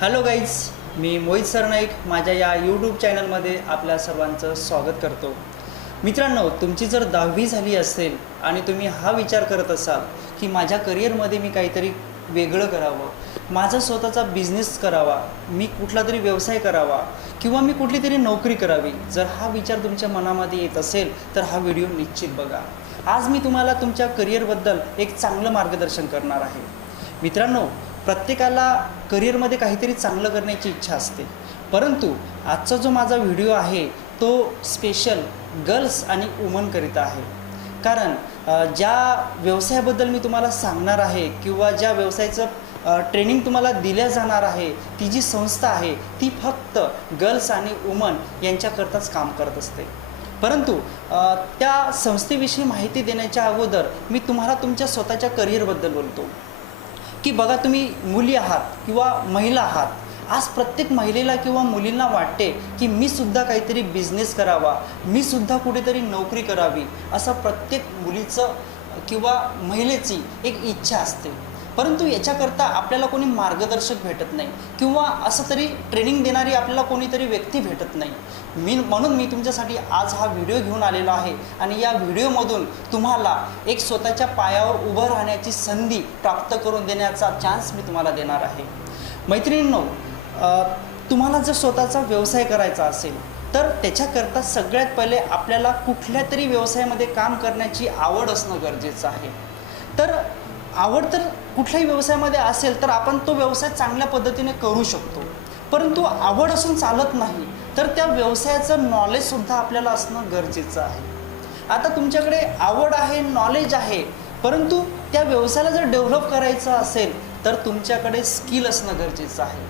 Hello guys, मी मोहित सरनाईक माझ्या या YouTube चॅनलमध्ये आपल्या सर्वांचं स्वागत करतो। मित्रांनो, तुमची जर 10वी झाली असेल आणि तुम्ही हा विचार करत असाल की माझ्या करिअरमध्ये मी काहीतरी वेगळं करावं, माझा स्वतःचा बिझनेस करावा, मी कुठला तरी व्यवसाय करावा किंवा मी कुठली तरी नोकरी करावी, जर हा विचार तुमच्या मनामध्ये येत असेल तर हा व्हिडिओ निश्चित बघा। आज मी तुम्हाला तुमच्या करिअरबद्दल एक चांगलं मार्गदर्शन करणार आहे। मित्रांनो, प्रत्येकाला करिअरमध्ये काहीतरी चांगलं करण्याची इच्छा असते, परंतु आजचा जो माझा व्हिडिओ आहे तो स्पेशल गर्ल्स आणि वुमनकरिता आहे। कारण ज्या व्यवसायाबद्दल मी तुम्हाला सांगणार आहे किंवा ज्या व्यवसायाचं ट्रेनिंग तुम्हाला दिल्या जाणार आहे, ती जी संस्था आहे ती फक्त गर्ल्स आणि वुमन यांच्याकरताच काम करत असते। परंतु त्या संस्थेविषयी माहिती देण्याच्या अगोदर मी तुम्हाला तुमच्या स्वतःच्या करिअरबद्दल बोलतो की बघा, तुम्ही मुली आहात किंवा महिला आहात, आज प्रत्येक महिलेला किंवा मुलींना वाटते की मी सुद्धा काहीतरी बिझनेस करावा, मी सुद्धा कुठेतरी नोकरी करावी, असं प्रत्येक मुलीचं किंवा महिलेची एक इच्छा असते। परंतु याच्याकरता आपल्याला कोणी मार्गदर्शक भेटत नाही किंवा असं तरी ट्रेनिंग देणारी आपल्याला कोणीतरी व्यक्ती भेटत नाही। म्हणून मी तुमच्यासाठी आज हा व्हिडिओ घेऊन आलेलो आहे आणि या व्हिडिओमधून तुम्हाला एक स्वतःच्या पायावर उभं राहण्याची संधी प्राप्त करून देण्याचा चान्स मी तुम्हाला देणार आहे। मैत्रिणींनो, तुम्हाला जर स्वतःचा व्यवसाय करायचा असेल तर त्याच्याकरता सगळ्यात पहिले आपल्याला कुठल्या तरी व्यवसायामध्ये काम करण्याची आवड असणं गरजेचं आहे। तर आवड तर कुठल्याही व्यवसायामध्ये असेल तर आपण तो व्यवसाय चांगल्या पद्धतीने करू शकतो, परंतु आवड असून चालत नाही, तर त्या व्यवसायाचं नॉलेजसुद्धा आपल्याला असणं गरजेचं आहे। आता तुमच्याकडे आवड आहे, नॉलेज आहे, परंतु त्या व्यवसायाला जर डेव्हलप करायचं असेल तर तुमच्याकडे स्किल असणं गरजेचं आहे।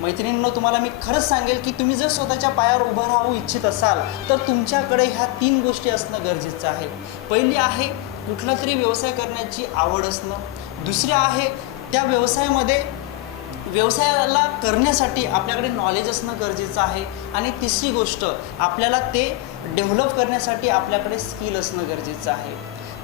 मैत्रिणींनो, तुम्हाला मी खरंच सांगेल की तुम्ही जर स्वतःच्या पायावर उभं राहू इच्छित असाल तर तुमच्याकडे ह्या 3 गोष्टी असणं गरजेचं आहे। पहिली आहे कुठला तरी व्यवसाय करण्याची आवड असणं, दुसरी आहे त्या व्यवसायाला करण्यासाठी आपल्याकडे नॉलेज असणं गरजेचं आहे, आणि तिसरी गोष्ट आपल्याला ते डेव्हलप करण्यासाठी आपल्याकडे स्किल असणं गरजेचं आहे।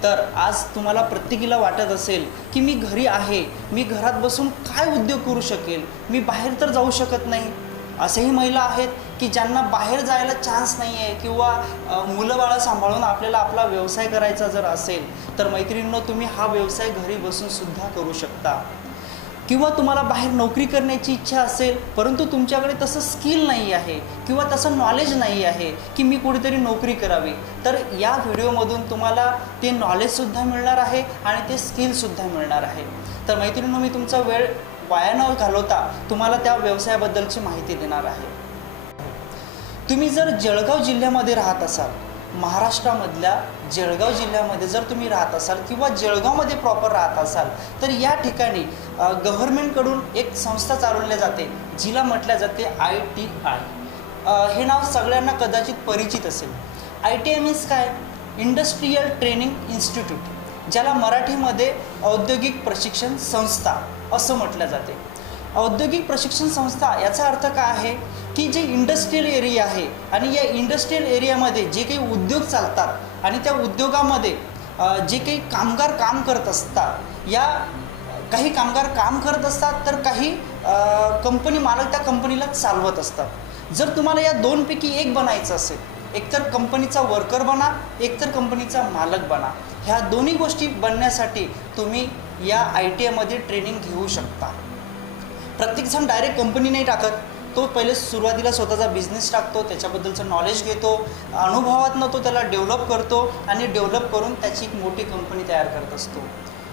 तर आज तुम्हाला प्रत्येकीला वाटत असेल की मी घरी आहे, मी घरात बसून काय उद्योग करू शकेल, मी बाहेर तर जाऊ शकत नाही। असेही महिला आहेत की ज्यांना बाहेर जायला चान्स नाही आहे किंवा मुलं बाळं सांभाळून आपल्याला आपला व्यवसाय करायचा जर असेल तर मैत्रिणींनो, तुम्ही हा व्यवसाय घरी बसून सुद्धा करू शकता। किंवा तुम्हाला बाहेर नोकरी करण्याची इच्छा असेल परंतु तुमच्याकडे तसं स्किल नाही आहे किंवा तसं नॉलेज नाही आहे की मी कुठेतरी नोकरी करावी, तर या व्हिडिओमधून तुम्हाला ते नॉलेजसुद्धा मिळणार आहे आणि ते स्किलसुद्धा मिळणार आहे। तर मैत्रिणींनो, मी तुमचा वेळ वाया न घालवता तुम्हाला त्या व्यवसायाबद्दलची माहिती देणार आहे। तुम्ही जर जळगाव जिल्ह्यामध्ये राहत असाल, महाराष्ट्रामधल्या जळगाव जिल्ह्यामध्ये जर तुम्ही राहत असाल किंवा जळगावमध्ये प्रॉपर राहत असाल तर या ठिकाणी गव्हर्नमेंटकडून एक संस्था चालवली जाते जिला म्हटल्या जाते ITI। हे नाव सगळ्यांना कदाचित परिचित असेल। ITI मीन्स काय? इंडस्ट्रियल ट्रेनिंग इन्स्टिट्यूट, ज्याला मराठीमध्ये औद्योगिक प्रशिक्षण संस्था असं म्हटलं जाते। औद्योगिक प्रशिक्षण संस्था याचा अर्थ काय आहे की जे इंडस्ट्रियल एरिया आहे आणि या इंडस्ट्रियल एरियामध्ये जे काही उद्योग चालतात आणि त्या उद्योगामध्ये जे काही कामगार काम करत असतात, या काही कामगार काम करत असतात तर काही कंपनी मालक त्या कंपनीला चालवत असतात। जर तुम्हाला या दोनपैकी एक बनायचं असेल, एकतर कंपनीचा वर्कर बना, एकतर कंपनीचा मालक बना, ह्या दोन्ही गोष्टी बनण्यासाठी तुम्ही या ITI मध्ये ट्रेनिंग घेऊ शकता। प्रत्येकजण डायरेक्ट कंपनी नाही टाकत, तो पहिले सुरुवातीला स्वतःचा बिझनेस टाकतो, त्याच्याबद्दलचं नॉलेज घेतो, अनुभवातनं तो त्याला डेव्हलप करतो आणि डेव्हलप करून त्याची एक मोठी कंपनी तयार करत असतो।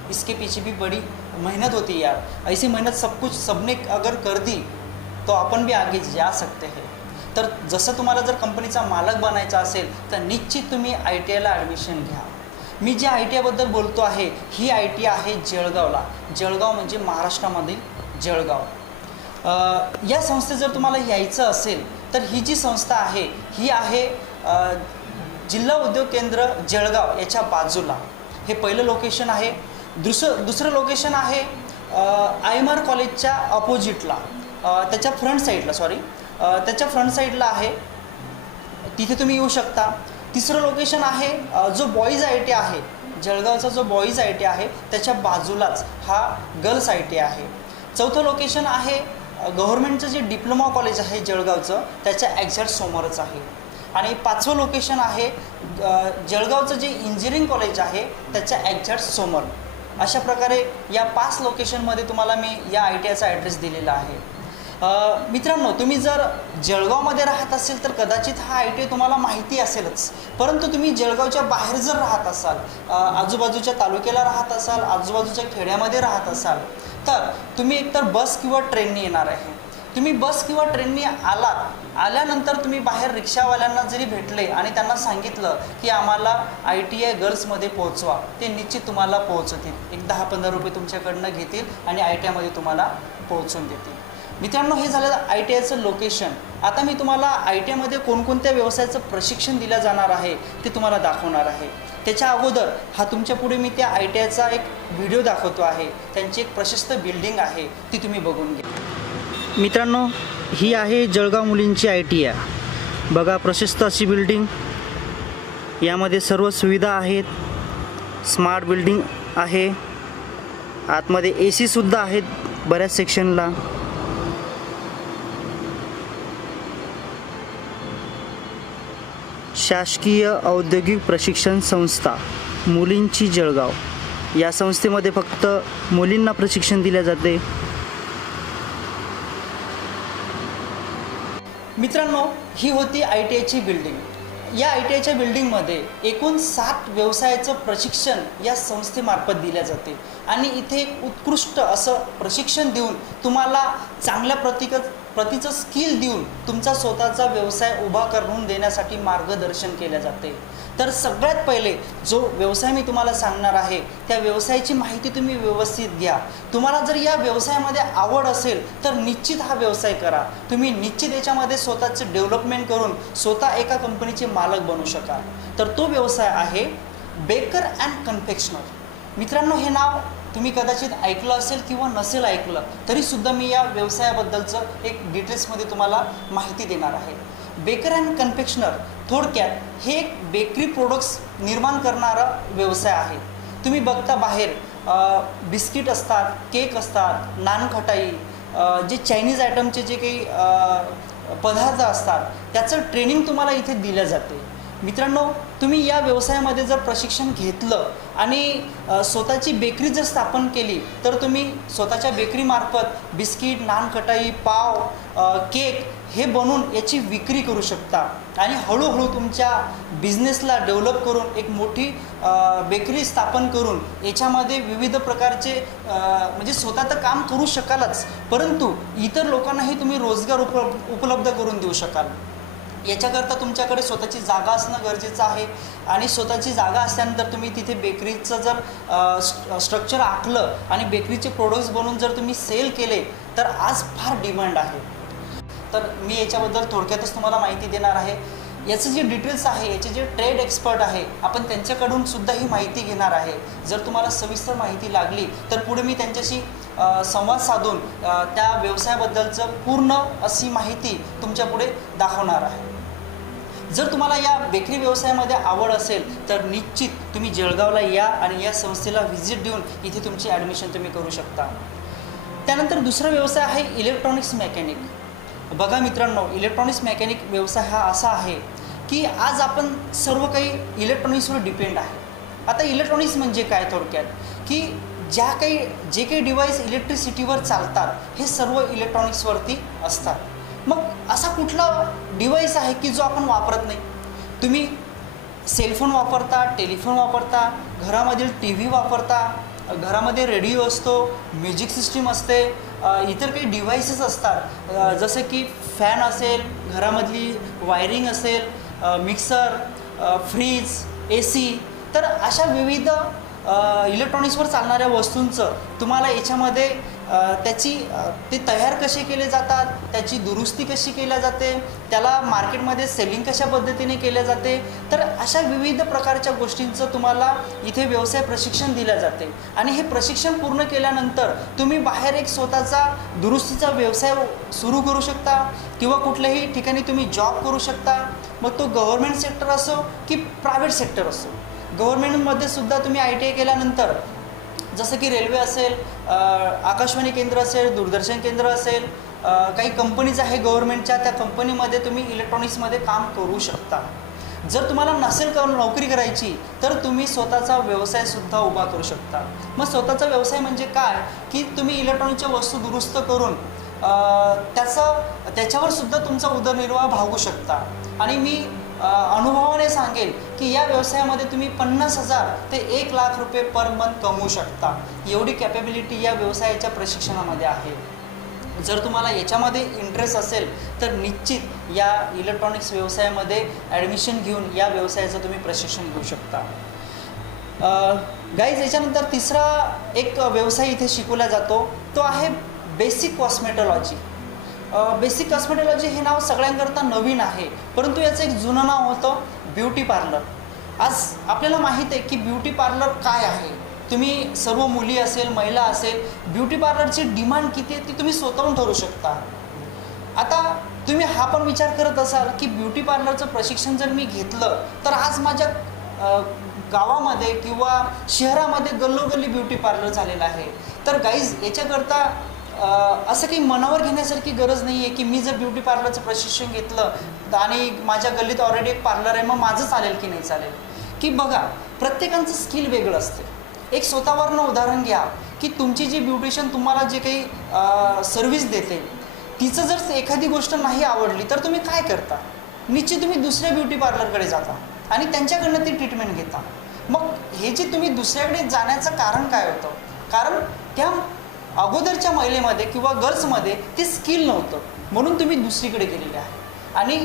इसके पीछे भी बड़ी मेहनत होती है यार, ऐसी मेहनत सबने अगर कर दी तो अपन भी आगे जा सकते हैं। तर जसं तुम्हाला जर कंपनीचा मालक बनायचा असेल तर निश्चित तुम्ही ITIला ॲडमिशन घ्या। मी ज्या ITIबद्दल बोलतो आहे ही ITI आहे जळगावला। जळगाव म्हणजे महाराष्ट्रामधील जळगाव। या संस्थेत जर तुम्हाला यायचं असेल तर ही जी संस्था आहे ही आहे जिल्हा उद्योग केंद्र जळगाव याच्या बाजूला, हे पहिलं लोकेशन आहे। दुसरं लोकेशन आहे IMR कॉलेजच्या अपोजिटला, त्याच्या फ्रंट साईडला आहे, तिथे तुम्ही येऊ शकता। तिसरं लोकेशन आहे जो बॉईज ITI आहे, जळगावचा जो बॉईज ITI आहे त्याच्या बाजूलाच हा गर्ल्स ITI आहे। चौथं लोकेशन आहे गव्हर्नमेंटचं जे डिप्लोमा कॉलेज आहे जळगावचं त्याच्या एक्झॅक्ट समोरच आहे. आणि 5वं लोकेशन आहे जळगावचं जे इंजिनिअरिंग कॉलेज आहे त्याच्या एक्झॅक्ट समोर. अशा प्रकारे या 5 लोकेशनमध्ये तुम्हाला मी या ITIचा ॲड्रेस दिलेला आहे. मित्रांनो, तुम्ही जर जळगावमध्ये राहत असेल तर कदाचित हा ITI तुम्हाला माहिती असेलच, परंतु तुम्ही जळगावच्या बाहेर जर राहत असाल, आजूबाजूच्या तालुक्याला राहत असाल, आजूबाजूच्या खेड्यामध्ये राहत असाल, तर तुम्ही एकतर बस किंवा ट्रेनने येणार आहे. तुम्ही बस किंवा ट्रेनने आल्यानंतर तुम्ही बाहेर रिक्षावाल्यांना जरी भेटले आणि त्यांना सांगितलं की आम्हाला ITI गर्ल्समध्ये पोहोचवा, ते निश्चित तुम्हाला पोहोचतील. एक 10-15 रुपये तुमच्याकडनं घेतील आणि ITIमध्ये तुम्हाला पोहोचून देतील. मित्रांनो, हे झालं ITIचं लोकेशन. आता मी तुम्हाला ITIमध्ये कोणकोणत्या व्यवसायाचं प्रशिक्षण दिलं जाणार आहे ते तुम्हाला दाखवणार आहे. त्याच्या अगोदर हा तुमच्या पुढे मी त्या ITIचा एक व्हिडिओ दाखवतो आहे. त्यांची एक प्रशस्त बिल्डिंग आहे, ती तुम्ही बघून घ्या. मित्रांनो, ही आहे जळगाव मुलींची ITI. बघा, प्रशस्त अशी बिल्डिंग, यामध्ये सर्व सुविधा आहेत. स्मार्ट बिल्डिंग आहे. आतमध्ये AC सुद्धा आहेत बऱ्याच सेक्शनला. शासकीय औद्योगिक प्रशिक्षण संस्था मुलींची जळगाव, या संस्थेमध्ये फक्त मुलींना प्रशिक्षण दिले जाते. मित्रांनो, ही होती ITIची बिल्डिंग. या ITIच्या बिल्डिंगमध्ये एकूण 7 व्यवसायाचं प्रशिक्षण या संस्थेमार्फत दिले जाते आणि इथे एक उत्कृष्ट असं प्रशिक्षण देऊन तुम्हाला चांगल्या प्रतीचं स्किल देऊन तुमचा स्वतःचा व्यवसाय उभा करून देण्यासाठी मार्गदर्शन केले जाते. तर सगळ्यात पहिले जो व्यवसाय मी तुम्हाला सांगणार आहे त्या व्यवसायाची माहिती तुम्ही व्यवस्थित घ्या. तुम्हाला जर या व्यवसायामध्ये आवड असेल तर निश्चित हा व्यवसाय करा. तुम्ही निश्चित याच्यामध्ये स्वतःचे डेव्हलपमेंट करून स्वतः एका कंपनीचे मालक बनू शकाल. तर तो व्यवसाय आहे बेकर अँड कन्फेक्शनर. मित्रांनो, हे नाव तुम्ही कदाचित ऐकलं असेल किंवा नसेल ऐकलं तरीसुद्धा मी या व्यवसायाबद्दलचं एक डिटेल्समध्ये तुम्हाला माहिती देणार आहे. बेकर अँड कन्फेक्शनर थोडक्यात हे एक बेकरी प्रोडक्ट्स निर्माण करणारा व्यवसाय आहे. तुम्ही बघता बाहेर बिस्किट असतात, केक असतात, नानखटाई, जे चायनीज आयटमचे जे काही पदार्थ असतात त्याचं ट्रेनिंग तुम्हाला इथे दिलं जाते. मित्रांनो, तुम्ही या व्यवसायामध्ये जर प्रशिक्षण घेतलं आणि स्वतःची बेकरी जर स्थापन केली तर तुम्ही स्वतःच्या बेकरीमार्फत बिस्किट, नानखटाई, पाव, केक हे बनवून याची विक्री करू शकता आणि हळूहळू तुमच्या बिझनेसला डेव्हलप करून एक मोठी बेकरी स्थापन करून याच्यामध्ये विविध प्रकारचे म्हणजे स्वतः तर काम करू शकालच, परंतु इतर लोकांनाही तुम्ही रोजगार उपलब्ध करून देऊ शकाल. याच्याकरता तुमच्याकडे स्वतःची जागा असणं गरजेचं आहे आणि स्वतःची जागा असल्यानंतर तुम्ही तिथे बेकरीचं जर स्ट्रक्चर आखलं आणि बेकरीचे प्रोडक्ट्स बनवून जर तुम्ही सेल केले तर आज फार डिमांड आहे. तर मी याच्याबद्दल थोडक्यातच तुम्हाला माहिती देणार आहे. याचं जे डिटेल्स आहे, याचे जे ट्रेड एक्सपर्ट आहे आपण त्यांच्याकडून सुद्धा ही माहिती घेणार आहे. जर तुम्हाला सविस्तर माहिती लागली तर पुढे मी त्यांच्याशी संवाद साधून त्या व्यवसायाबद्दलचं पूर्ण अशी माहिती तुमच्या पुढे दाखवणार आहे. जर तुम्हाला या बेकरी व्यवसायामध्ये आवड असेल तर निश्चित तुम्ही जळगावला या आणि या संस्थेला व्हिजिट देऊन इथे तुमची ॲडमिशन तुम्ही करू शकता. त्यानंतर दुसरा व्यवसाय आहे इलेक्ट्रॉनिक्स मेकॅनिक. बघा मित्रांनो, इलेक्ट्रॉनिक्स मेकॅनिक व्यवसाय हा असा आहे की आज आपण सर्व काही इलेक्ट्रॉनिक्सवर डिपेंड आहे. आता इलेक्ट्रॉनिक्स म्हणजे काय थोडक्यात, की जे काही डिव्हाइस इलेक्ट्रिसिटीवर चालतात हे सर्व इलेक्ट्रॉनिक्सवरती असतात. मग असा कुठला डिव्हाइस आहे की जो आपण वापरत नाही? तुम्ही सेलफोन वापरता, टेलिफोन वापरता, घरामधील TV वापरता, घरामध्ये रेडिओ असतो, म्युझिक सिस्टीम असते, इतर काही डिव्हाइसेस असतात जसे की फॅन असेल, घरामधली वायरिंग असेल, मिक्सर, फ्रीज, AC. तर अशा विविध इलेक्ट्रॉनिक्सवर चालणाऱ्या वस्तूंचं तुम्हाला याच्यामध्ये ते तयार कसे केले जातात, त्याची दुरुस्ती कशी केली जाते, त्याला मार्केटमध्ये सेलिंग कशा पद्धतीने केले जाते, तर अशा विविध प्रकारच्या गोष्टींचं तुम्हाला इथे व्यवसाय प्रशिक्षण दिले जाते. आणि हे प्रशिक्षण पूर्ण केल्यानंतर तुम्ही बाहेर एक स्वतःचा दुरुस्तीचा व्यवसाय सुरू करू शकता किंवा कुठल्याही ठिकाणी तुम्ही जॉब करू शकता. मग तो गव्हर्नमेंट सेक्टर असो की प्रायव्हेट सेक्टर असो. गव्हर्नमेंटमध्ये सुद्धा तुम्ही ITI केल्यानंतर जसं की रेल्वे असेल, आकाशवाणी केंद्र असेल, दूरदर्शन केंद्र असेल, काही कंपनीज आहे गव्हर्नमेंटच्या, त्या कंपनीमध्ये तुम्ही इलेक्ट्रॉनिक्समध्ये काम करू शकता. जर तुम्हाला नसेल नोकरी करायची तर तुम्ही स्वतःचा व्यवसायसुद्धा उभा करू शकता. मग स्वतःचा व्यवसाय म्हणजे काय, की तुम्ही इलेक्ट्रॉनिकच्या वस्तू दुरुस्त करून त्याच्यावर सुद्धा तुमचा उदरनिर्वाह भागू शकता. आणि मी अनुभवाने सांगेल की या व्यवसायामध्ये तुम्ही 50,000 ते 1,00,000 रुपये पर मंथ कमवू शकता. एवढी कॅपेबिलिटी या व्यवसायाच्या प्रशिक्षणामध्ये आहे. जर तुम्हाला याच्यामध्ये इंटरेस्ट असेल तर निश्चित या इलेक्ट्रॉनिक्स व्यवसायामध्ये ॲडमिशन घेऊन या व्यवसायाचं तुम्ही प्रशिक्षण घेऊ शकता. गाईज, याच्यानंतर तिसरा एक व्यवसाय इथे शिकवला जातो तो आहे बेसिक कॉस्मेटॉलॉजी. बेसिक कॉस्मेटॉलॉजी हे नाव सगळ्यांकरता नवीन आहे, परंतु याचं एक जुनं नाव होतं ब्युटी पार्लर. आज आपल्याला माहीत आहे की ब्युटी पार्लर काय आहे. तुम्ही सर्व मुली असेल, महिला असेल, ब्युटी पार्लरची डिमांड किती आहे ती तुम्ही स्वतःहून ठरवू शकता. आता तुम्ही हा पण विचार करत असाल की ब्युटी पार्लरचं प्रशिक्षण जर मी घेतलं तर आज माझ्या गावामध्ये किंवा शहरामध्ये गल्लोगल्ली ब्युटी पार्लर झालेलं आहे. तर गाईज, याच्याकरता असं काही मनावर घेण्यासारखी गरज नाही आहे की मी जर ब्युटी पार्लरचं प्रशिक्षण घेतलं आणि माझ्या गल्लीत ऑलरेडी एक पार्लर आहे, मग माझं चालेल की नाही चालेल. की बघा, प्रत्येकाचं स्किल वेगळं असते. एक स्वतःवरनं उदाहरण घ्या की तुमची जी ब्युटिशियन तुम्हाला जे काही सर्व्हिस देते तिचं जर एखादी गोष्ट नाही आवडली तर तुम्ही काय करता? निश्चित तुम्ही दुसऱ्या ब्युटी पार्लरकडे जाता आणि त्यांच्याकडनं ती ट्रीटमेंट घेता. मग हे जे तुम्ही दुसऱ्याकडे जाण्याचं कारण काय होतं? कारण त्या अगोदरच्या महिलेमध्ये किंवा गर्ल्समध्ये ते स्किल नव्हतं, म्हणून तुम्ही दुसरीकडे गेलेले आहे. आणि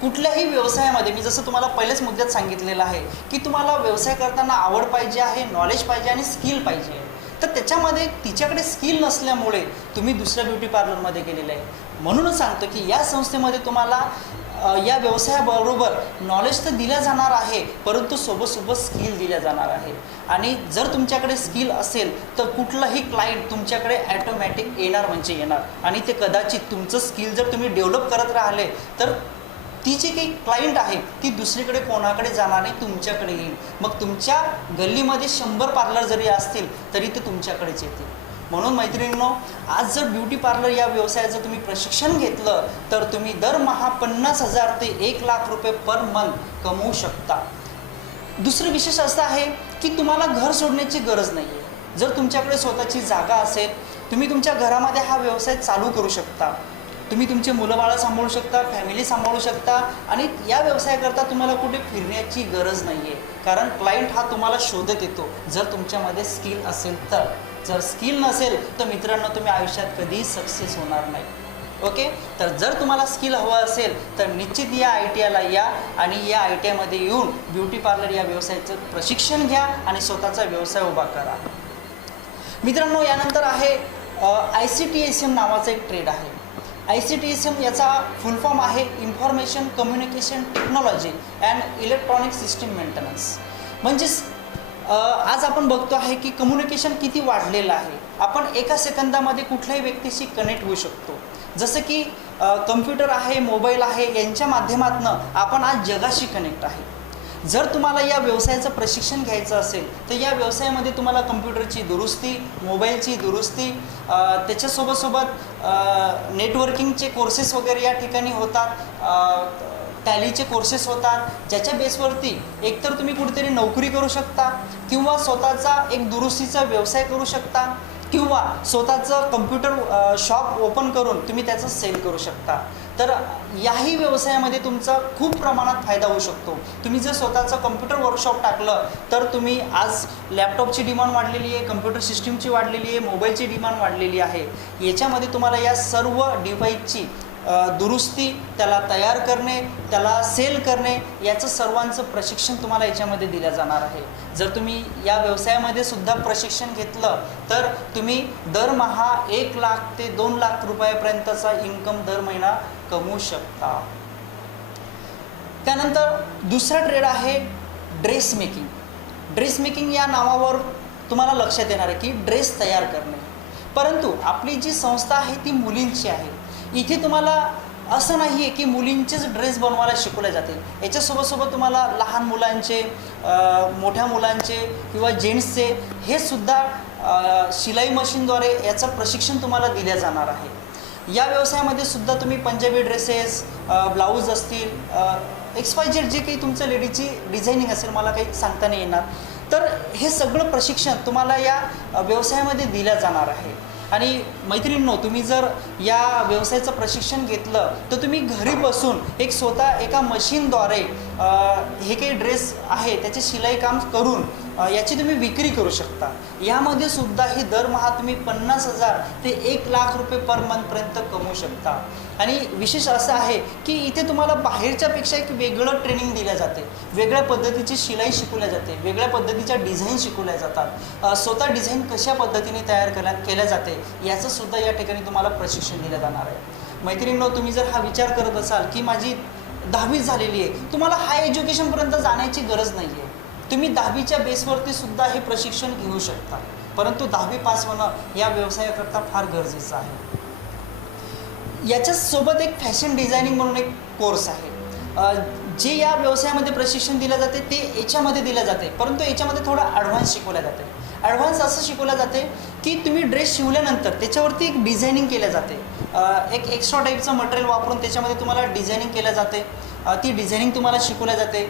कुठल्याही व्यवसायामध्ये मी जसं तुम्हाला पहिलेच मुद्द्यात सांगितलेलं आहे की तुम्हाला व्यवसाय करताना आवड पाहिजे आहे, नॉलेज पाहिजे आणि स्किल पाहिजे आहे. तर त्याच्यामध्ये तिच्याकडे स्किल नसल्यामुळे तुम्ही दुसऱ्या ब्युटी पार्लरमध्ये गेलेले आहे. म्हणूनच सांगतो की या संस्थेमध्ये तुम्हाला या व्यवसायाबरोबर नॉलेज तर दिल्या जाणार आहे, परंतु सोबत स्किल दिल्या जाणार आहे. आणि जर तुमच्याकडे स्किल असेल तर कुठलाही क्लायंट तुमच्याकडे ॲटोमॅटिक येणार म्हणजे येणार. आणि ते कदाचित तुमचं स्किल जर तुम्ही डेव्हलप करत राहिले तर ती जी काही क्लायंट आहे ती दुसरीकडे कोणाकडे जाणार नाही, तुमच्याकडे येईल. मग तुमच्या गल्लीमध्ये 100 पार्लर जरी असतील तरी ते तुमच्याकडेच येतील. म्हणून मैत्रिणींनो, आज जर ब्युटी पार्लर या व्यवसायाचं तुम्ही प्रशिक्षण घेतलं तर तुम्ही दरमहा 50,000 ते 1,00,000 रुपये पर मंथ कमवू शकता. दुसरं विशेष असं आहे की तुम्हाला घर सोडण्याची गरज नाही आहे. जर तुमच्याकडे स्वतःची जागा असेल, तुम्ही तुमच्या घरामध्ये हा व्यवसाय चालू करू शकता. तुम्ही तुमचे मुलं बाळं सांभाळू शकता, फॅमिली सांभाळू शकता. आणि या व्यवसायाकरता तुम्हाला कुठे फिरण्याची गरज नाही आहे, कारण क्लायंट हा तुम्हाला शोधत येतो जर तुमच्यामध्ये स्किल असेल तर. जर स्किल नसेल तर मित्रांनो, तुम्ही आयुष्यात कधीही सक्सेस होणार नाही. ओके, तर जर तुम्हाला स्किल हवं असेल तर निश्चित या ITIला या आणि या ITIमध्ये येऊन ब्युटी पार्लर या व्यवसायाचं प्रशिक्षण घ्या आणि स्वतःचा व्यवसाय उभा करा. मित्रांनो, यानंतर आहे ICTSM नावाचा एक ट्रेड आहे. ICTSM याचा फुल फॉर्म आहे information communication technology and electronic system maintenance. म्हणजेच आज आपण बघतो आहे की कम्युनिकेशन किती वाढलेलं आहे. आपण एका सेकंदामध्ये कुठल्याही व्यक्तीशी कनेक्ट होऊ शकतो. जसं की कम्प्युटर आहे, मोबाईल आहे, यांच्या माध्यमातून आपण आज जगाशी कनेक्ट आहे. जर तुम्हाला या व्यवसायाचं प्रशिक्षण घ्यायचं असेल तर या व्यवसायामध्ये तुम्हाला कम्प्युटरची दुरुस्ती, मोबाईलची दुरुस्ती, त्याच्यासोबत नेटवर्किंगचे कोर्सेस वगैरे या ठिकाणी होतात, टॅलीचे कोर्सेस होतात, ज्याच्या बेसवरती एकतर तुम्ही कुठेतरी नोकरी करू शकता किंवा स्वतःचा एक दुरुस्तीचा व्यवसाय करू शकता किंवा स्वतःचं कम्प्युटर शॉप ओपन करून तुम्ही त्याचं सेल करू शकता. तर याही व्यवसायामध्ये तुमचा खूप प्रमाणात फायदा होऊ शकतो. तुम्ही जर स्वतःचं कम्प्युटर वर्कशॉप टाकलं तर तुम्ही आज लॅपटॉपची डिमांड वाढलेली आहे, कम्प्युटर सिस्टीमची वाढलेली आहे, मोबाईलची डिमांड वाढलेली आहे. याच्यामध्ये तुम्हाला या सर्व डिव्हाइसची दुरुस्ती, त्याला तयार करणे, त्याला सेल करणे, याचं सर्वांचं प्रशिक्षण तुम्हाला याच्यामध्ये दिलं जाणार आहे. जर तुम्ही या व्यवसायामध्ये सुद्धा प्रशिक्षण घेतलं तर तुम्ही दरमहा 1,00,000 ते 2,00,000 रुपयापर्यंतचा इन्कम दर महिना कमवू शकता. त्यानंतर दुसरा ट्रेड आहे ड्रेस मेकिंग. ड्रेस मेकिंग या नावावर तुम्हाला लक्षात येणार आहे की ड्रेस तयार करणे, परंतु आपली जी संस्था आहे ती मुलींची आहे. इथे तुम्हाला असं नाही आहे की मुलींचेच ड्रेस बनवायला शिकवले जातील. याच्यासोबत तुम्हाला लहान मुलांचे, मोठ्या मुलांचे किंवा जेंट्सचे हे सुद्धा शिलाई मशीनद्वारे याचं प्रशिक्षण तुम्हाला दिलं जाणार आहे. या व्यवसायामध्ये सुद्धा तुम्ही पंजाबी ड्रेसेस, ब्लाऊज असतील, XYZ जे काही तुमचं लेडीजची डिझायनिंग असेल, मला काही सांगता नाही येणार, तर हे सगळं प्रशिक्षण तुम्हाला या व्यवसायामध्ये दिलं जाणार आहे. आणि मैत्रिणींनो, तुम्ही जर या व्यवसायाचं प्रशिक्षण घेतलं तर तुम्ही घरी बसून स्वतः एका मशीनद्वारे हे काही ड्रेस आहे त्याचे शिलाई काम करून याची तुम्ही विक्री करू शकता. यामध्ये सुद्धा ही दरमहा तुम्ही 50,000 ते 1,00,000 रुपये पर मंथपर्यंत कमवू शकता. आणि विशेष असं आहे की इथे तुम्हाला बाहेरच्यापेक्षा एक वेगळं ट्रेनिंग दिलं जाते, वेगळ्या पद्धतीची शिलाई शिकवल्या जाते, वेगळ्या पद्धतीच्या डिझाईन शिकवल्या जातात, स्वतः डिझाईन कशा पद्धतीने तयार केल्या जाते याचं सुद्धा या ठिकाणी तुम्हाला प्रशिक्षण दिलं जाणार आहे. मैत्रिणींनो, तुम्ही जर हा विचार करत असाल की माझी 10वी झालेली आहे, तुम्हाला हाय एज्युकेशनपर्यंत जाण्याची गरज नाही आहे. तुम्ही 10वीच्या बेसवरती सुद्धा हे प्रशिक्षण घेऊ शकता, परंतु 10वी पास होणं या व्यवसायाकरता फार गरजेचं आहे. याच्यासोबत एक फॅशन डिझायनिंग म्हणून एक कोर्स आहे, जे या व्यवसायामध्ये प्रशिक्षण दिलं जाते ते याच्यामध्ये दिलं जाते, परंतु याच्यामध्ये थोडं ॲडव्हान्स शिकवलं जाते. ॲडव्हान्स असं शिकवलं जाते की तुम्ही ड्रेस शिवल्यानंतर त्याच्यावरती एक डिझायनिंग केल्या जाते, एक एक्स्ट्रा टाईपचं मटेरियल वापरून त्याच्यामध्ये तुम्हाला डिझायनिंग केलं जाते, ती डिझायनिंग तुम्हाला शिकवल्या जाते.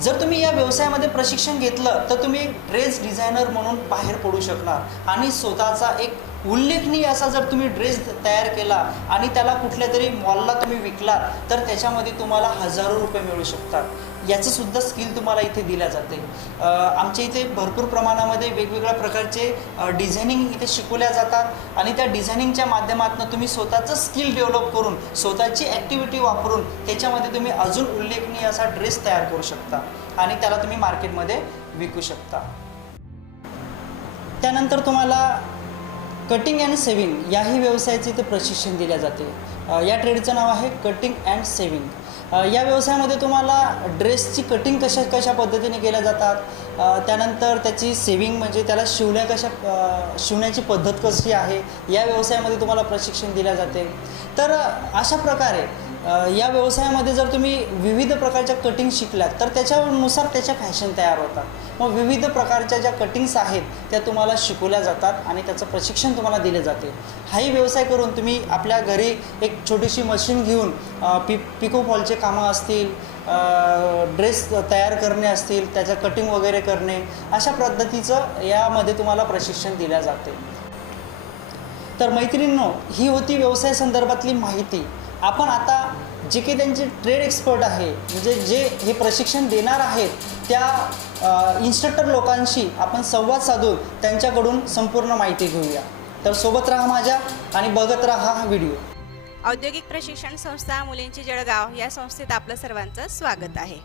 जर तुम्ही या व्यवसायामध्ये प्रशिक्षण घेतलं तर तुम्ही एक ड्रेस डिझायनर म्हणून बाहेर पडू शकणार आणि स्वतःचा एक उल्लेखनीय असा जर तुम्ही ड्रेस तयार केला आणि त्याला कुठल्या तरी मॉलला तुम्ही विकलात तर त्याच्यामध्ये तुम्हाला हजारो रुपये मिळू शकतात. याचंसुद्धा स्किल तुम्हाला इथे दिल्या जाते. आमच्या इथे भरपूर प्रमाणामध्ये वेगवेगळ्या प्रकारचे डिझायनिंग इथे शिकवल्या जातात आणि त्या डिझायनिंगच्या माध्यमातून तुम्ही स्वतःचं स्किल डेव्हलप करून, स्वतःची ॲक्टिव्हिटी वापरून त्याच्यामध्ये तुम्ही अजून उल्लेखनीय असा ड्रेस तयार करू शकता आणि त्याला तुम्ही मार्केटमध्ये विकू शकता. त्यानंतर तुम्हाला कटिंग अँड सेविंग याही व्यवसायाचे इथे प्रशिक्षण दिले जाते. या ट्रेडचं नाव आहे कटिंग अँड सेविंग. या व्यवसायामध्ये तुम्हाला ड्रेसची कटिंग कशा पद्धतीने केल्या जातात, त्यानंतर त्याची सेविंग म्हणजे त्याला शिवण्याची पद्धत कशी आहे या व्यवसायामध्ये तुम्हाला प्रशिक्षण दिले जाते. तर अशा प्रकारे या व्यवसायामध्ये जर तुम्ही विविध प्रकारच्या कटिंग शिकल्यात तर त्याच्यानुसार त्याच्या फॅशन तयार होतात. मग विविध प्रकारच्या ज्या कटिंग्स आहेत त्या तुम्हाला शिकवल्या जातात आणि त्याचं प्रशिक्षण तुम्हाला दिले जाते. हाही व्यवसाय करून तुम्ही आपल्या घरी एक छोटीशी मशीन घेऊन पिको फॉलचे कामं असतील, ड्रेस तयार करणे असतील, त्याचं कटिंग वगैरे करणे, अशा पद्धतीचं यामध्ये तुम्हाला प्रशिक्षण दिले जाते. तर मैत्रिणींनो, ही होती व्यवसाय संदर्भातली माहिती. आपण आता जे काही त्यांचे ट्रेड एक्सपर्ट आहे, म्हणजे जे हे प्रशिक्षण देणार आहेत त्या इन्स्ट्रक्टर लोकांशी आपण संवाद साधून त्यांच्याकडून संपूर्ण माहिती घेऊया. तर सोबत राहा माझ्या आणि बघत राहा हा व्हिडिओ. औद्योगिक प्रशिक्षण संस्था मुलींची जळगाव या संस्थेत आपलं सर्वांचं स्वागत आहे.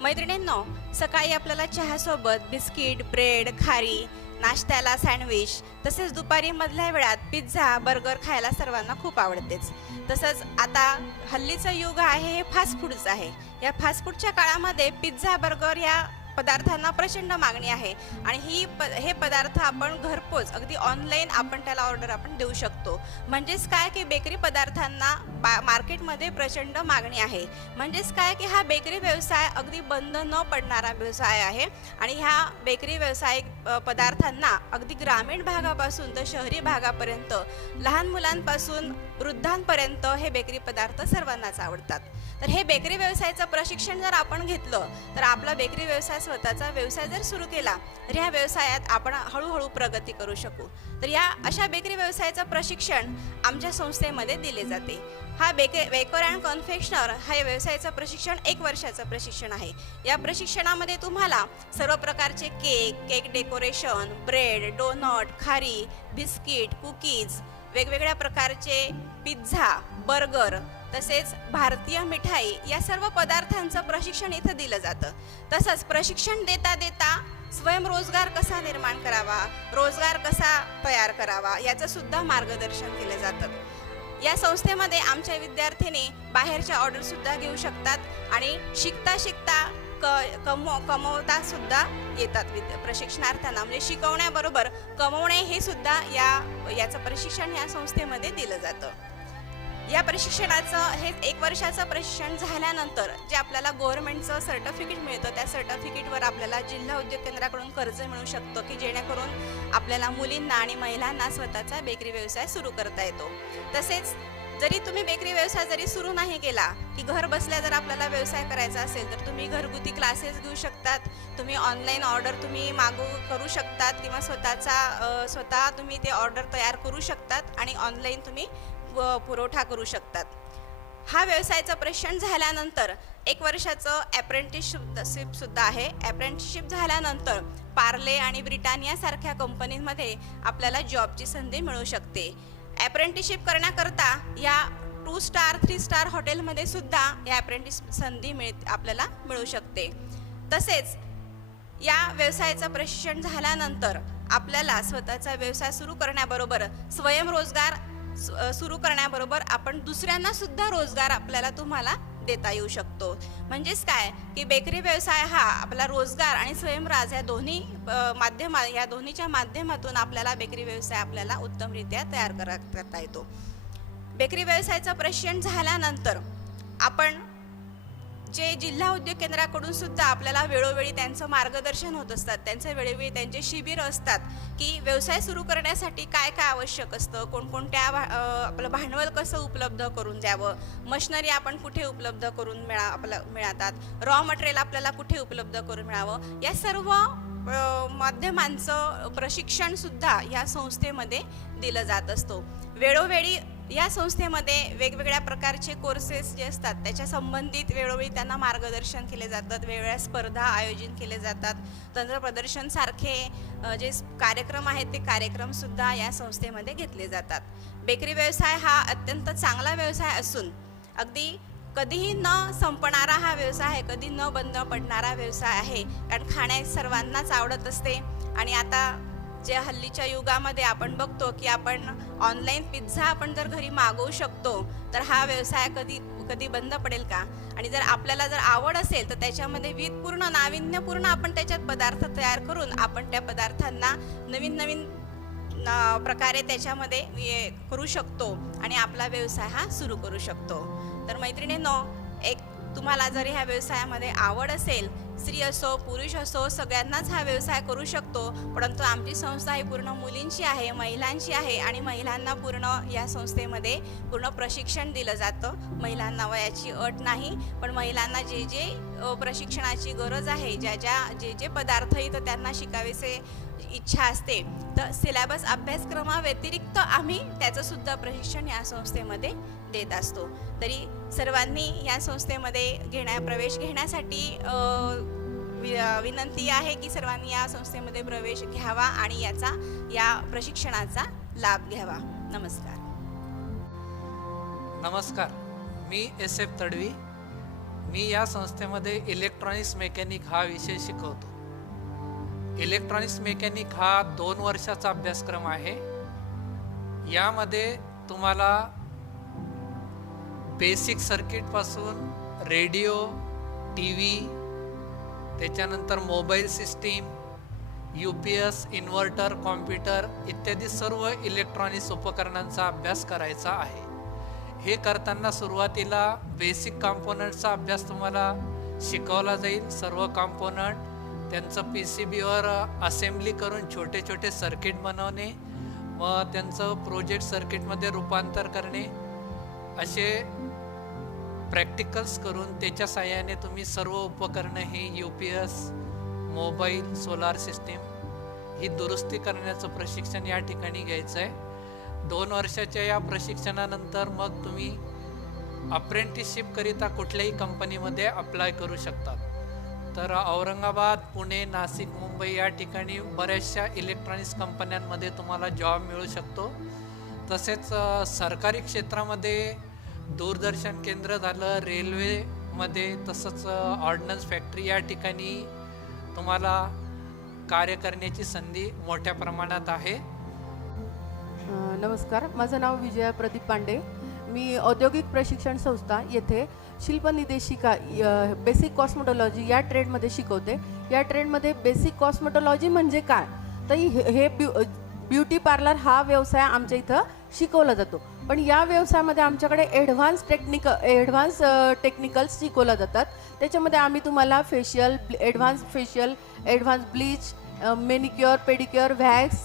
मैत्रिणींनो, सकाळी आपल्याला चहासोबत बिस्किट, ब्रेड, खारी, नाश्त्याला सँडविच, तसेच दुपारी मधल्या वेळात पिझ्झा, बर्गर खायला सर्वांना खूप आवडतेच. तसंच आता हल्लीचं युग आहे हे फास्ट फूडचं आहे. या फास्ट फूडच्या काळामध्ये पिझ्झा, बर्गर या पदार्थांना प्रचंड मागणी आहे आणि हे पदार्थ आपण घरपोच अगदी ऑनलाईन आपण त्याला ऑर्डर आपण देऊ शकतो. म्हणजेच काय की बेकरी पदार्थांना मार्केटमध्ये प्रचंड मागणी आहे. म्हणजेच काय की हा बेकरी व्यवसाय अगदी बंद न पडणारा व्यवसाय आहे आणि ह्या बेकरी व्यावसायिक पदार्थांना अगदी ग्रामीण भागापासून तर शहरी भागापर्यंत, लहान मुलांपासून वृद्धांपर्यंत हे बेकरी पदार्थ सर्वांनाच आवडतात. तर हे बेकरी व्यवसायाचं प्रशिक्षण जर आपण घेतलं तर आपला बेकरी व्यवसाय, स्वतःचा व्यवसाय जर सुरू केला तर ह्या व्यवसायात आपण हळूहळू प्रगती करू शकू. तर या अशा बेकरी व्यवसायाचं प्रशिक्षण आमच्या संस्थेमध्ये दिले जाते. हा बेकर अँड कन्फेक्शनर हा या व्यवसायाचं प्रशिक्षण 1 वर्षाचं प्रशिक्षण आहे. या प्रशिक्षणामध्ये तुम्हाला सर्व प्रकारचे केक डेकोरेशन, ब्रेड, डोनट, खारी, बिस्किट, कुकीज, वेगवेगळ्या प्रकारचे पिझ्झा, बर्गर, तसेच भारतीय मिठाई या सर्व पदार्थांचं प्रशिक्षण इथं दिलं जातं. तसंच प्रशिक्षण देता देता स्वयंरोजगार कसा निर्माण करावा, रोजगार कसा तयार करावा याचं सुद्धा मार्गदर्शन केलं जातं. या संस्थेमध्ये आमच्या विद्यार्थिनी बाहेरच्या ऑर्डरसुद्धा घेऊ शकतात आणि शिकता शिकता कमवता सुद्धा येतात प्रशिक्षणार्थ्यांना. म्हणजे शिकवण्याबरोबर कमवणे हे सुद्धा याचं प्रशिक्षण या संस्थेमध्ये दिलं जातं. या प्रशिक्षणाचं हे 1 वर्षाचं प्रशिक्षण झाल्यानंतर जे आपल्याला गव्हर्नमेंटचं सर्टिफिकेट मिळतं त्या सर्टिफिकेटवर आपल्याला जिल्हा उद्योग केंद्राकडून कर्ज मिळू शकतं की जेणेकरून आपल्याला मुलींना आणि महिलांना स्वतःचा बेकरी व्यवसाय सुरू करता येतो. तसेच जरी तुम्ही बेकरी व्यवसाय जरी सुरू नाही केला, की घर बसल्या जर आपल्याला व्यवसाय करायचा असेल तर तुम्ही घरगुती क्लासेस घेऊ शकतात, तुम्ही ऑनलाईन ऑर्डर तुम्ही करू शकतात किंवा स्वतः तुम्ही ते ऑर्डर तयार करू शकतात आणि ऑनलाईन तुम्ही पुरवठा करू शकतात. हा व्यवसायाचं प्रशिक्षण झाल्यानंतर 1 वर्षाचं अप्रेंटिसशिपसुद्धा आहे. अप्रेंटिसशिप झाल्यानंतर पार्ले आणि ब्रिटानियासारख्या कंपनीमध्ये आपल्याला जॉबची संधी मिळू शकते. अप्रेंटिसशिप करण्याकरता या 2 स्टार 3 स्टार हॉटेलमध्ये सुद्धा या अप्रेंटिस संधी आपल्याला मिळू शकते. तसेच या व्यवसायाचं प्रशिक्षण झाल्यानंतर आपल्याला स्वतःचा व्यवसाय सुरू करण्याबरोबर स्वयंरोजगार सुरू करण्याबरोबर आपण दुसऱ्यांना सुद्धा रोजगार आपल्याला तुम्हाला देता येऊ शकतो. म्हणजेच काय की बेकरी व्यवसाय हा आपला रोजगार आणि स्वयंराज या दोन्हीच्या माध्यमातून आपल्याला बेकरी व्यवसाय आपल्याला उत्तमरित्या तयार करता येतो. बेकरी व्यवसायाचं प्रशिक्षण झाल्यानंतर आपण जे जिल्हा उद्योग केंद्राकडून सुद्धा आपल्याला वेळोवेळी त्यांचं मार्गदर्शन होत असतात, त्यांचे वेळोवेळी त्यांचे शिबिर असतात की व्यवसाय सुरू करण्यासाठी काय काय आवश्यक असतं, कोणकोणत्या आपलं भांडवल कसं उपलब्ध करून द्यावं, मशिनरी आपण कुठे उपलब्ध करून मिळतात, रॉ मटेरियल आपल्याला कुठे उपलब्ध करून मिळावं, या सर्व माध्यमांचं प्रशिक्षणसुद्धा या संस्थेमध्ये दिलं जात असतो. वेळोवेळी या संस्थेमध्ये वेगवेगळ्या प्रकारचे कोर्सेस जे असतात त्याच्या संबंधित वेळोवेळी त्यांना मार्गदर्शन केले जातात, वेगवेगळ्या स्पर्धा आयोजित केले जातात, तंत्रप्रदर्शनसारखे जे कार्यक्रम आहेत ते कार्यक्रमसुद्धा या संस्थेमध्ये घेतले जातात. बेकरी व्यवसाय हा अत्यंत चांगला व्यवसाय असून अगदी कधीही न संपणारा हा व्यवसाय आहे, कधी न बंद पडणारा व्यवसाय आहे. कारण खाण्यास सर्वांनाच आवडत असते आणि आता जे हल्लीच्या युगामध्ये आपण बघतो की आपण ऑनलाईन पिझ्झा आपण जर घरी मागवू शकतो, तर हा व्यवसाय कधी बंद पडेल का? आणि जर आपल्याला जर आवड असेल तर त्याच्यामध्ये विधपूर्ण नाविन्यपूर्ण आपण त्याच्यात पदार्थ तयार करून आपण त्या पदार्थांना नवीन प्रकारे त्याच्यामध्ये करू शकतो आणि आपला व्यवसाय हा सुरू करू शकतो. तर मैत्रिणींनो, तुम्हाला जर ह्या व्यवसायामध्ये आवड असेल, स्त्री असो पुरुष असो सगळ्यांनाच हा व्यवसाय करू शकतो. परंतु आमची संस्था ही पूर्ण मुलींची आहे, महिलांची आहे आणि महिलांना पूर्ण या संस्थेमध्ये पूर्ण प्रशिक्षण दिलं जातं. महिलांना वयाची अट नाही, पण महिलांना जे प्रशिक्षणाची गरज आहे, जे पदार्थ इथं त्यांना शिकावेसे इच्छा असते, तर सिलेबस अभ्यासक्रमाव्यतिरिक्त आम्ही त्याचं सुद्धा प्रशिक्षण या संस्थेमध्ये देत असतो. तरी सर्वांनी या संस्थेमध्ये प्रवेश घेण्यासाठी विनंती आहे की सर्वांनी या संस्थेमध्ये प्रवेश घ्यावा आणि या प्रशिक्षणाचा लाभ घ्यावा. नमस्कार. नमस्कार, मी SF तडवी. मी या संस्थेमध्ये इलेक्ट्रॉनिक्स मेकॅनिक हा विषय शिकवतो. इलेक्ट्रॉनिक्स मेकॅनिक हा 2 वर्षाचा अभ्यासक्रम आहे. यामध्ये तुम्हाला बेसिक सर्किटपासून रेडिओ, TV, त्याच्यानंतर mobile system, UPS, inverter, computer इत्यादी सर्व इलेक्ट्रॉनिक्स उपकरणांचा अभ्यास करायचा आहे. हे करताना सुरुवातीला बेसिक कॉम्पोनंटचा अभ्यास तुम्हाला शिकवला जाईल. सर्व कॉम्पोनंट त्यांचं PCBवर असेंब्ली करून छोटे छोटे सर्किट बनवणे व त्यांचं प्रोजेक्ट सर्किटमध्ये रूपांतर करणे असे प्रॅक्टिकल्स करून त्याच्या साहाय्याने तुम्ही सर्व उपकरणं ही UPS, मोबाईल, सोलार सिस्टीम ही दुरुस्ती करण्याचं प्रशिक्षण या ठिकाणी घ्यायचं आहे. 2 वर्षाच्या या प्रशिक्षणानंतर मग तुम्ही अप्रेंटिसशिपकरिता कुठल्याही कंपनीमध्ये अप्लाय करू शकतात. तर औरंगाबाद, पुणे, नाशिक, मुंबई या ठिकाणी बऱ्याचशा इलेक्ट्रॉनिक्स कंपन्यांमध्ये तुम्हाला जॉब मिळू शकतो. तसेच सरकारी क्षेत्रामध्ये दूरदर्शन केंद्र झालं, रेल्वेमध्ये, तसंच ऑर्डनन्स फॅक्टरी या ठिकाणी तुम्हाला कार्य करण्याची संधी मोठ्या प्रमाणात आहे. नमस्कार, माझं नाव विजया प्रदीप पांडे. मी औद्योगिक प्रशिक्षण संस्था येथे शिल्पनिदेशिका बेसिक कॉस्मेटॉलॉजी या ट्रेडमध्ये शिकवते. या ट्रेडमध्ये बेसिक कॉस्मेटॉलॉजी म्हणजे काय, तर हे ब्युटी पार्लर हा व्यवसाय आमच्या इथं शिकवला जातो. पण या व्यवसायामध्ये आमच्याकडे ॲडव्हान्स टेक्निकल्स शिकवल्या जातात. त्याच्यामध्ये आम्ही तुम्हाला advance bleach, manicure, pedicure, wax,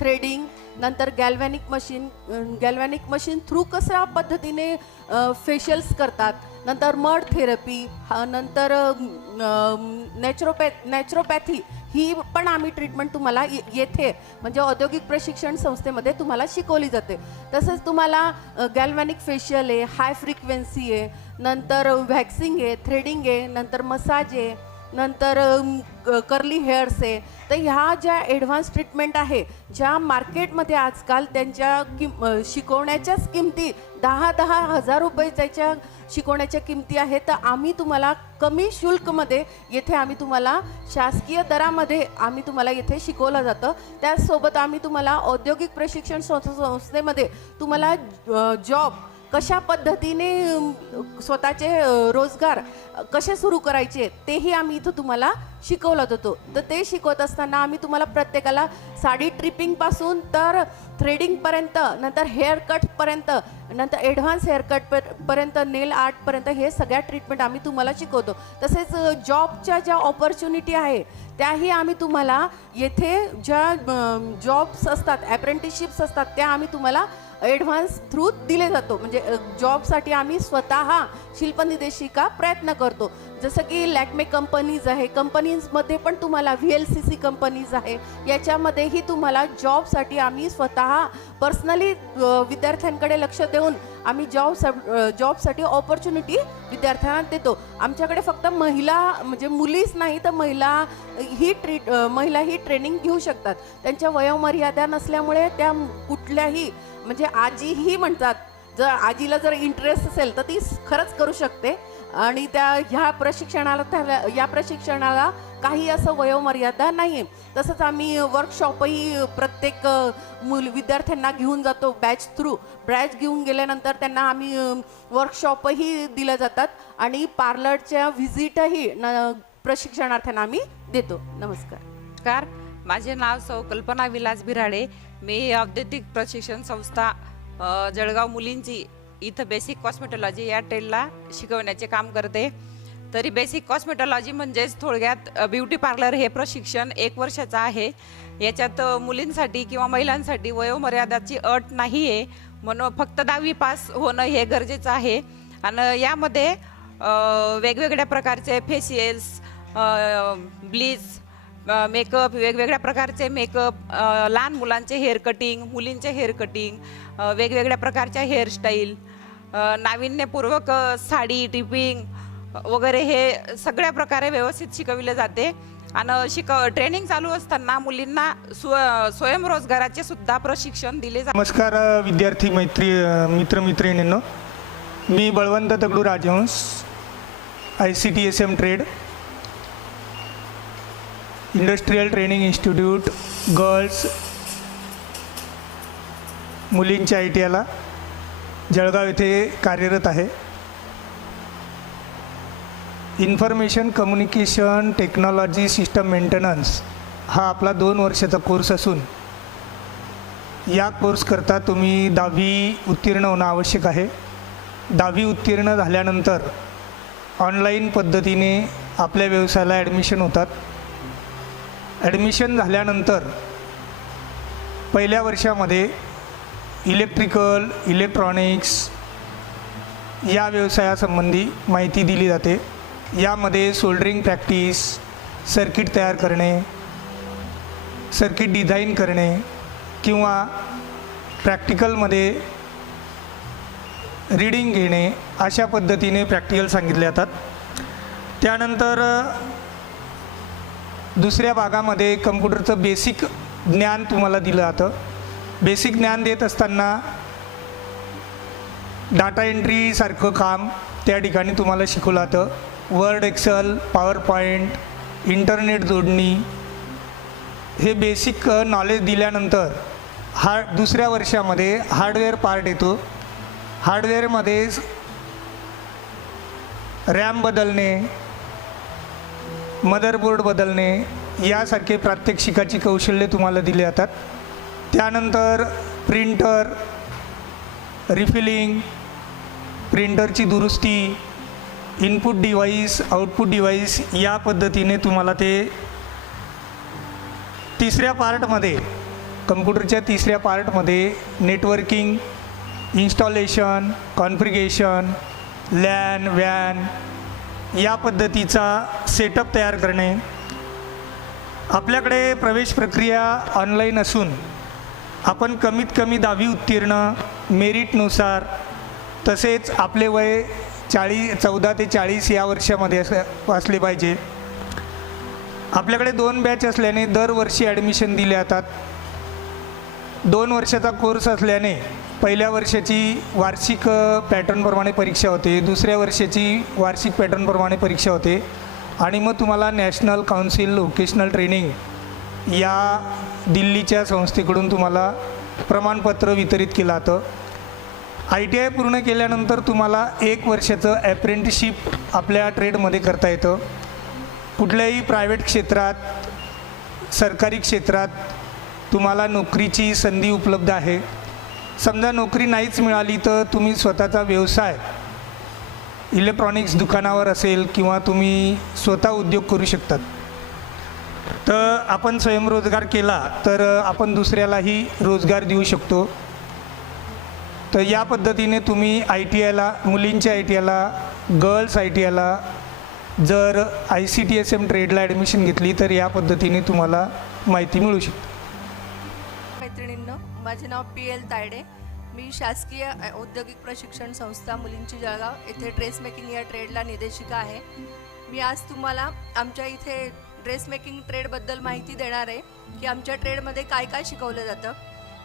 threading नंतर गॅल्व्हॅनिक मशीन थ्रू कशा पद्धतीने फेशियल्स करतात, नंतर मड थेरपी, नंतर नॅचरोपॅथी ही पण आम्ही ट्रीटमेंट तुम्हाला येथे म्हणजे औद्योगिक प्रशिक्षण संस्थेमध्ये तुम्हाला शिकवली जाते. तसंच तुम्हाला गॅल्व्हॅनिक फेशियल आहे, हाय फ्रिक्वेन्सी आहे, नंतर व्हॅक्सिंग आहे, थ्रेडिंग आहे, नंतर मसाज आहे, नंतर कर्ली हेअर्स आहे. तर ह्या ज्या ॲडव्हान्स ट्रीटमेंट आहे ज्या मार्केटमध्ये आजकाल त्यांच्या शिकवण्याच्याच किमती 10,000 रुपये त्याच्या शिकवण्याच्या किमती आहेत, तर आम्ही तुम्हाला कमी शुल्कमध्ये येथे आम्ही तुम्हाला शासकीय दरामध्ये आम्ही तुम्हाला येथे शिकवलं जातं. त्याचसोबत आम्ही तुम्हाला औद्योगिक प्रशिक्षण संस्थेमध्ये तुम्हाला जॉब कशा पद्धतीने स्वतःचे रोजगार कसे सुरू करायचे तेही आम्ही इथं तुम्हाला शिकवलं जातो. तर ते शिकवत असताना आम्ही तुम्हाला प्रत्येकाला साडी ट्रिपिंगपासून तर थ्रेडिंगपर्यंत, नंतर हेअर कटपर्यंत, नंतर ॲडव्हान्स हेअरकट पर्यंत, नेल आर्टपर्यंत हे सगळ्या ट्रीटमेंट आम्ही तुम्हाला शिकवतो. तसेच जॉबच्या ज्या ऑपॉर्च्युनिटी आहे त्याही आम्ही तुम्हाला येथे ज्या जॉब्स असतात, ॲप्रेंटिसशिप्स असतात त्या आम्ही तुम्हाला ॲडव्हान्स थ्रू दिले जातो. म्हणजे जॉबसाठी आम्ही स्वतः शिल्पनिदेशिका प्रयत्न करतो. जसं की लॅक्मे कंपनीज आहे, कंपनीजमध्ये पण तुम्हाला VLCC कंपनीज आहे, याच्यामध्येही तुम्हाला जॉबसाठी आम्ही स्वतः पर्सनली विद्यार्थ्यांकडे लक्ष देऊन आम्ही जॉबसाठी ऑपॉर्च्युनिटी विद्यार्थ्यांना देतो. आमच्याकडे फक्त महिला म्हणजे मुलीच नाही तर महिलाही ट्रेनिंग घेऊ शकतात. त्यांच्या वयोमर्यादा नसल्यामुळे त्या कुठल्याही म्हणजे आजीही म्हणतात, जर आजीला जर इंटरेस्ट असेल तर ती खरंच करू शकते. आणि या प्रशिक्षणाला काही असं वयोमर्यादा नाही आहे. तसंच आम्ही वर्कशॉपही प्रत्येक विद्यार्थ्यांना घेऊन जातो बॅच घेऊन गेल्यानंतर त्यांना आम्ही वर्कशॉपही दिल्या जातात आणि पार्लरच्या व्हिजिटही प्रशिक्षणार्थ्यांना आम्ही देतो. नमस्कार. माझे नाव सौ कल्पना विलास बिराडे. मी औद्योगिक प्रशिक्षण संस्था जळगाव मुलींची इथं बेसिक कॉस्मेटॉलॉजी या ट्रेडला शिकवण्याचे काम करते. तरी बेसिक कॉस्मेटॉलॉजी म्हणजेच थोडक्यात ब्युटी पार्लर हे प्रशिक्षण 1 वर्षाचं आहे. याच्यात मुलींसाठी किंवा महिलांसाठी वयोमर्यादाची अट नाही आहे, म्हणून फक्त 10वी पास होणं हे गरजेचं आहे. आणि यामध्ये वेगवेगळ्या प्रकारचे फेशियल्स, ब्लीच, मेकअप, वेगवेगळ्या प्रकारचे मेकअप, लहान मुलांचे हेअर कटिंग, मुलींचे हेअर कटिंग, वेगवेगळ्या प्रकारच्या हेअरस्टाईल, नाविन्यपूर्वक साडी टिपिंग वगैरे हे सगळ्या प्रकारे व्यवस्थित शिकविले जाते. आणि ट्रेनिंग चालू असताना मुलींना स्वयंरोजगाराचे सुद्धा प्रशिक्षण दिले जाते. नमस्कार विद्यार्थी मित्रमैत्रिणींनो, मी बळवंत दगडू राजहंस, ICTSM trade, industrial training institute girls मुलींच्या ITIला जळगाव येथे कार्यरत आहे. Information communication technology system maintenance हा आपला 2 वर्षाचा कोर्स असून या कोर्सकरता तुम्ही 10वी उत्तीर्ण होणं आवश्यक आहे. 10वी उत्तीर्ण झाल्यानंतर ऑनलाईन पद्धतीने आपल्या व्यवसायाला ॲडमिशन होतात. ॲडमिशन झाल्यानंतर पहिल्या वर्षामध्ये इलेक्ट्रिकल, इलेक्ट्रॉनिक्स या व्यवसायासंबंधी माहिती दिली जाते. यामध्ये सोल्डरिंग प्रॅक्टिस, सर्किट तयार करणे, सर्किट डिझाईन करणे किंवा प्रॅक्टिकलमध्ये रीडिंग घेणे अशा पद्धतीने प्रॅक्टिकल सांगितले जातात. त्यानंतर दुसऱ्या भागामध्ये कम्प्युटरचं बेसिक ज्ञान तुम्हाला दिलं जातं. बेसिक ज्ञान देत असताना डाटा एंट्रीसारखं काम त्या ठिकाणी तुम्हाला शिकवलं जातं. Word, Excel, PowerPoint, internet जोडणी हे बेसिक नॉलेज दिल्यानंतर दुसऱ्या वर्षामध्ये हार्डवेअर पार्ट येतो. हार्डवेअरमध्ये रॅम बदलणे, मदरबोर्ड बदलणे यासारखे प्रात्यक्षिकाची कौशल्ये तुम्हाला दिली जातात. त्यानंतर प्रिंटर, रिफिलिंग, प्रिंटरची दुरुस्ती, इनपुट डिव्हाइस, आउटपुट डिव्हाइस या पद्धतीने तुम्हाला ते तिसऱ्या पार्टमध्ये कम्प्युटरच्या तिसऱ्या पार्टमध्ये नेटवर्किंग, इन्स्टॉलेशन, कॉन्फिगरेशन, लॅन, वॅन या पद्धतीचा सेटअप तयार करणे. आपल्याकडे प्रवेश प्रक्रिया ऑनलाईन असून आपण कमीत कमी 10वी उत्तीर्ण, मेरिटनुसार, तसेच आपले वय 14 ते 40 या वर्षामध्ये असले पाहिजे. आपल्याकडे 2 बॅच असल्याने दरवर्षी ॲडमिशन दिले जातात. 2 वर्षाचा कोर्स असल्याने पहिल्या वर्षाची वार्षिक पॅटर्नप्रमाणे परीक्षा होते, दुसऱ्या वर्षाची वार्षिक पॅटर्नप्रमाणे परीक्षा होते आणि मग तुम्हाला नॅशनल काउन्सिल व्होकेशनल ट्रेनिंग या दिल्लीच्या संस्थेकडून तुम्हाला प्रमाणपत्र वितरित केलं जातं. ITI पूर्ण केल्यानंतर तुम्हाला 1 वर्षाचं ॲप्रेंटिसशिप आपल्या ट्रेडमध्ये करता येतं. कुठल्याही प्रायव्हेट क्षेत्रात, सरकारी क्षेत्रात तुम्हाला नोकरीची संधी उपलब्ध आहे. समजा नोकरी नाहीच मिळाली तर तुम्ही स्वतःचा व्यवसाय इलेक्ट्रॉनिक्स दुकानावर असेल किंवा तुम्ही स्वतः उद्योग करू शकतात. तर आपण स्वयंरोजगार केला तर आपण दुसऱ्यालाही रोजगार देऊ शकतो. तर या पद्धतीने तुम्ही ITIला, मुलींच्या ITIला, गर्ल्स ITIला जर ICTSM ट्रेडला ॲडमिशन घेतली तर या पद्धतीने तुम्हाला माहिती मिळू शकते. मैत्रिणींनो, माझे नाव PL तायडे. मी शासकीय औद्योगिक प्रशिक्षण संस्था मुलींची जळगाव येथे ड्रेस मेकिंग या ट्रेडला निर्देशिका आहे. मी आज तुम्हाला आमच्या इथे ड्रेस मेकिंग ट्रेडबद्दल माहिती देणार आहे की आमच्या ट्रेडमध्ये काय काय शिकवलं जातं.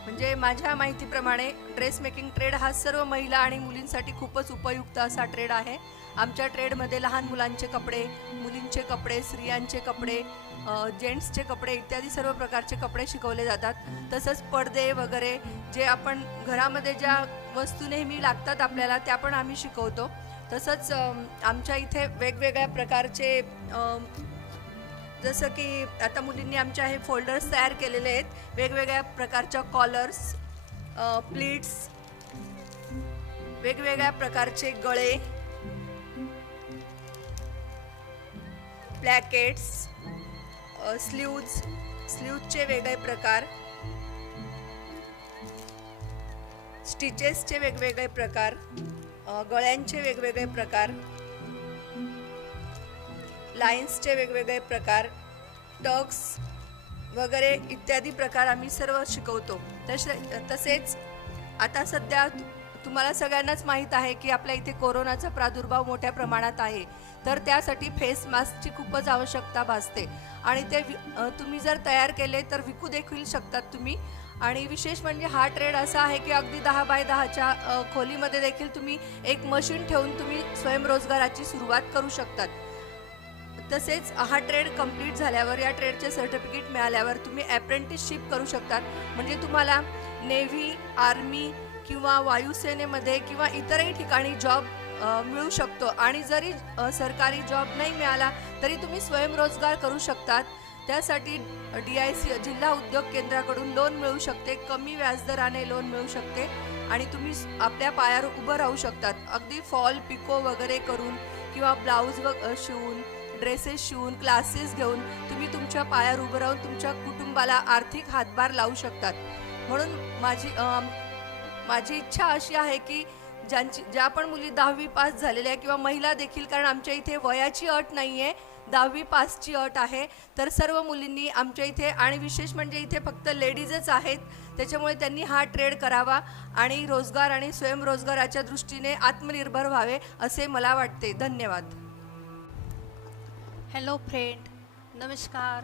म्हणजे माझ्या माहितीप्रमाणे ड्रेस मेकिंग ट्रेड हा सर्व महिला आणि मुलींसाठी खूपच उपयुक्त असा ट्रेड आहे. आमच्या ट्रेडमध्ये लहान मुलांचे कपडे, मुलींचे कपडे, स्त्रियांचे कपडे, जेंट्सचे कपडे इत्यादी सर्व प्रकारचे कपडे शिकवले जातात. तसंच पडदे वगैरे जे आपण घरामध्ये ज्या वस्तू नेहमी लागतात आपल्याला त्या पण आम्ही शिकवतो. तसंच आमच्या इथे वेगवेगळ्या प्रकारचे जसं की आता मुलींनी आमच्या हे फोल्डर्स तयार केलेले आहेत. वेगवेगळ्या प्रकारच्या कॉलर्स, प्लीट्स, वेगवेगळ्या प्रकारचे गळे, ब्लॅकेट्स, स्लीव्जचे वेगळे प्रकार, स्टिचेसचे वेगवेगळे प्रकार, गळ्यांचे वेगवेगळे प्रकार, लाईन्सचे वेगवेगळे प्रकार, टक्स वगैरे इत्यादी प्रकार आम्ही सर्व शिकवतो. तसेच आता सध्या तुम्हाला सगळ्यांनाच माहीत आहे की आपल्या इथे कोरोनाचा प्रादुर्भाव मोठ्या प्रमाणात आहे. तर त्यासाठी फेस मास्कची खूपच आवश्यकता भासते आणि ते तुम्ही जर तयार केले तर विकू देखील शकतात तुम्ही. आणि विशेष म्हणजे हा ट्रेड असा आहे की अगदी 10 बाय 10च्या खोलीमध्ये देखील तुम्ही एक मशीन ठेवून तुम्ही स्वयंरोजगाराची सुरुवात करू शकतात. तसेच हा ट्रेड कंप्लीट झाल्यावर, या ट्रेडचे सर्टिफिकेट मिळाल्यावर तुम्ही ॲप्रेंटिसशिप करू शकतात. म्हणजे तुम्हाला नेव्ही, आर्मी किंवा वायुसेनेमध्ये किंवा इतरही ठिकाणी जॉब मिळू शकतो. आणि जरी सरकारी जॉब नाही मिळाला तरी तुम्ही स्वयंरोजगार करू शकतात. त्यासाठी DIC जिल्हा उद्योग केंद्राकडून लोन मिळू शकते, कमी व्याजदराने लोन मिळू शकते आणि तुम्ही आपल्या पायावर उभं राहू शकतात. अगदी फॉल, पिको वगैरे करून किंवा ब्लाऊज शिवून, ड्रेसेस शिवून, क्लासेस घेऊन तुम्ही तुमच्या पायावर उभं राहून तुमच्या कुटुंबाला आर्थिक हातभार लावू शकतात. म्हणून माझी इच्छा अशी आहे की ज्या पण मुली 10वी पास झालेल्या आहे किंवा महिला देखील, कारण आमच्या इथे वयाची अट नाही आहे, 10वी पासची अट आहे, तर सर्व मुलींनी आमच्या इथे, आणि विशेष म्हणजे इथे फक्त लेडीजच आहेत, त्याच्यामुळे त्यांनी हा ट्रेड करावा आणि रोजगार आणि स्वयंरोजगाराच्या दृष्टीने आत्मनिर्भर व्हावे असे मला वाटते. धन्यवाद. हॅलो फ्रेंड, नमस्कार.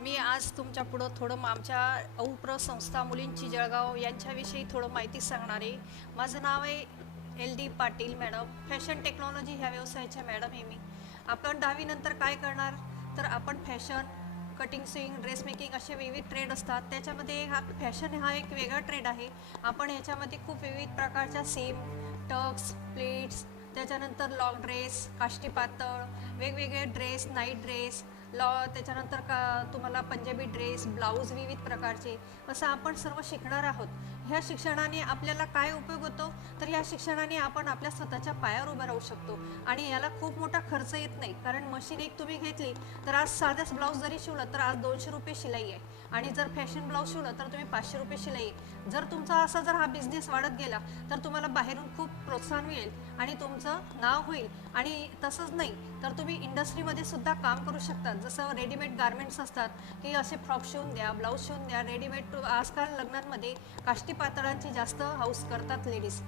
मी आज तुमच्या पुढं थोडं आमच्या औप्र संस्था मुलींची जळगाव यांच्याविषयी थोडं माहिती सांगणार आहे. माझं नाव आहे LD Patil madam. Fashion technology ह्या व्यवसायाच्या मॅडम आहे मी. आपण 10वी नंतर काय करणार तर आपण fashion, cutting, swing, dress making असे विविध ट्रेड असतात. त्याच्यामध्ये हा फॅशन हा एक वेगळा ट्रेड आहे. आपण ह्याच्यामध्ये खूप विविध प्रकारच्या सेम, टक्स, प्लेट्स, त्याच्यानंतर लॉंग ड्रेस, काष्टी पातळ, वेगवेगळे ड्रेस, नाईट ड्रेस, त्याच्यानंतर तुम्हाला पंजाबी ड्रेस, ब्लाऊज विविध प्रकारचे असं आपण सर्व शिकणार आहोत. ह्या शिक्षणाने आपल्याला काय उपयोग होतो, तर या शिक्षणाने आपण आपल्या स्वतःच्या पायावर उभं राहू शकतो आणि याला खूप मोठा खर्च येत नाही. कारण मशीन एक तुम्ही घेतली तर आज साध्याच ब्लाऊज जरी शिवलं तर आज 200 रुपये शिलाई आहे आणि जर फॅशन ब्लाऊज शिवलं तर तुम्ही 500 रुपये शिलाई आहे. जर तुमचा असा जर हा बिझनेस वाढत गेला तर तुम्हाला बाहेरून खूप प्रोत्साहन मिळेल आणि तुमचं नाव होईल. आणि तसंच नाही तर तुम्ही इंडस्ट्रीमध्ये सुद्धा काम करू शकता. जसं रेडीमेड गारमेंट्स असतात की असे फ्रॉक शिवून द्या, ब्लाऊज शिवून द्या. रेडीमेड आजकाल लग्नांमध्ये काष्टी पातळांची जास्त हाऊस करतात लेडीज.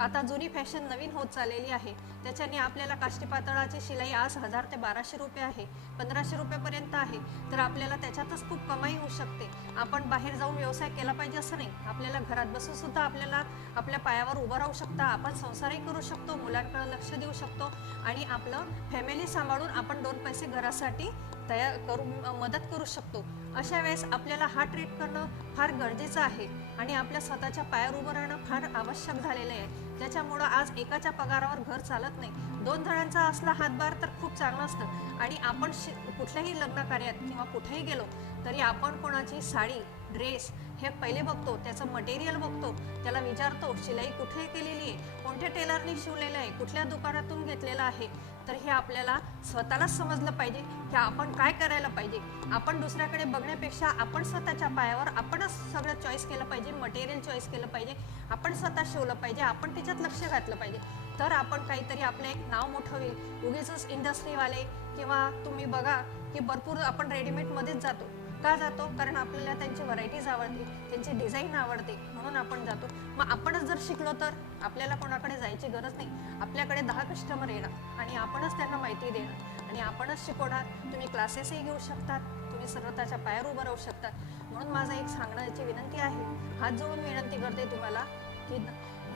आता जुनी फॅशन नवीन होत चाललेली आहे, त्याच्याने आपल्याला काष्टी पातळाची शिलाई आज 1000 ते 1200 रुपये आहे, 1500 रुपयेपर्यंत आहे. तर आपल्याला त्याच्यातच खूप कमाई होऊ शकते. आपण बाहेर जाऊन व्यवसाय केला पाहिजे असं नाही, आपल्याला घरात बसून सुद्धा आपल्याला आपल्या पायावर उभं राहू शकता. आपण संसारही करू शकतो, मुलांकडे लक्ष देऊ शकतो आणि आपलं फॅमिली सांभाळून आपण 2 पैसे घरासाठी तयार करून मदत करू शकतो. अशा वेळेस आपल्याला हा ट्रेड करणं फार गरजेचं आहे आणि आपल्या स्वतःच्या पायावर उभं राहणं फार आवश्यक झालेलं आहे. त्याच्यामुळं आज एकाच्या पगारावर घर चालत नाही. 2 जणांचा असला हातभार तर खूप चांगलं असतं. आणि आपण कुठल्याही लग्न कार्यात किंवा कुठेही गेलो तरी आपण कोणाची साडी, ड्रेस हे पहिले बघतो, त्याचं मटेरियल बघतो, त्याला विचारतो शिलाई कुठे केलेली आहे, कोणत्या टेलरने शिवलेलं आहे, कुठल्या दुकानातून घेतलेलं आहे. तर हे आपल्याला स्वतःलाच समजलं पाहिजे की आपण काय करायला पाहिजे. आपण दुसऱ्याकडे बघण्यापेक्षा आपण स्वतःच्या पायावर आपणच सगळं चॉईस केलं पाहिजे, मटेरियल चॉईस केलं पाहिजे, आपण स्वतः शिवलं पाहिजे, आपण त्याच्यात लक्ष घातलं पाहिजे. तर आपण काहीतरी आपलं एक नाव मोठं होईल. उगीच इंडस्ट्रीवाले किंवा तुम्ही बघा की भरपूर आपण रेडीमेडमध्येच जातो. का जातो? कारण आपल्याला त्यांची व्हरायटीज आवडते, त्यांची डिझाईन आवडते, म्हणून आपण जातो. मग आपणच जर शिकलो तर आपल्याला कोणाकडे जायची गरज नाही. आपल्याकडे 10 कस्टमर येणार आणि आपणच त्यांना माहिती देणार आणि आपणच शिकवणार. तुम्ही क्लासेसही घेऊ शकतात, तुम्ही स्वतःच्या पायावर उभं राहू शकतात. म्हणून माझं एक सांगण्याची विनंती आहे, हात जोडून विनंती करते तुम्हाला की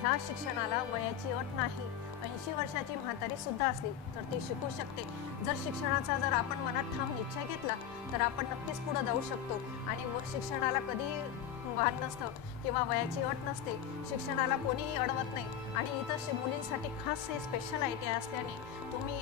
ह्या शिक्षणाला वयाची अट नाही. 80 वर्षाची म्हातारी सुद्धा असली तर ती शिकू शकते. जर शिक्षणाचा जर आपण मनात ठाम निश्चय घेतला तर आपण नक्कीच पुढे जाऊ शकतो. आणि शिक्षणाला कधी भान नसतं किंवा वयाची अट नसते. शिक्षणाला कोणीही अडवत नाही आणि इथं मुलींसाठी खास हे स्पेशल ITI असल्याने तुम्ही